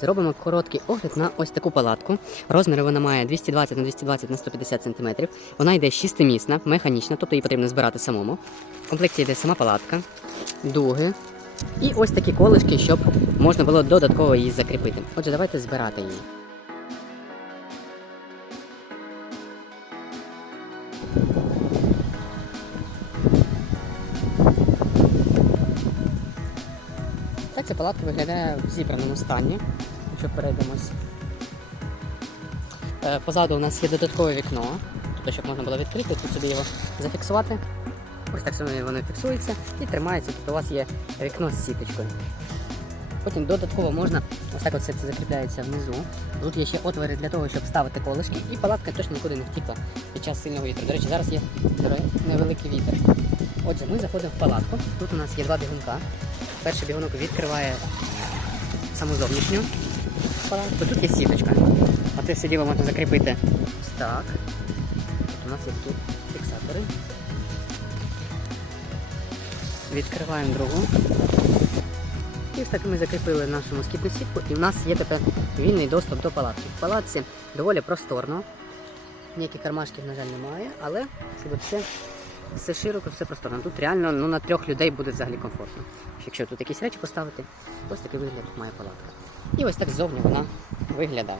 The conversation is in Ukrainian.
Зробимо короткий огляд на ось таку палатку. Розміри вона має 220 на 220 на 150 см. Вона йде шістимісна, механічна, тобто її потрібно збирати самому. В комплекті йде сама палатка, дуги і ось такі колишки, щоб можна було додатково її закріпити. Отже, давайте збирати її. Ця палатка виглядає в зібраному стані. Якщо перейдемось. Е, Позаду у нас є додаткове вікно, тобто, щоб можна було відкрити, тут собі його зафіксувати. Ось так само воно фіксується і тримається. Тобто у вас є вікно з сіточкою. Потім додатково можна, ось так все це закріпляється внизу. Тут є ще отвори для того, щоб ставити колишки, і палатка точно нікуди не втікла під час сильного вітру. До речі, зараз є невеликий вітер. Отже, ми заходимо в палатку. Тут у нас є два бігунка. Перший бігунок відкриває саму зовнішню палатку. Тут є сіточка. Оце все діло можна закріпити ось так. От у нас є тут фіксатори. Відкриваємо другу. І ось так ми закріпили нашу москітну сітку, і в нас є тепер вільний доступ до палатки. В палатці доволі просторно. Ніяких кармашків, на жаль, немає, але щоб все, все широко, все просторно. Тут реально ну, на трьох людей буде взагалі комфортно. Якщо тут якісь речі поставити, ось такий вигляд тут має палатка. І ось так ззовні вона виглядає.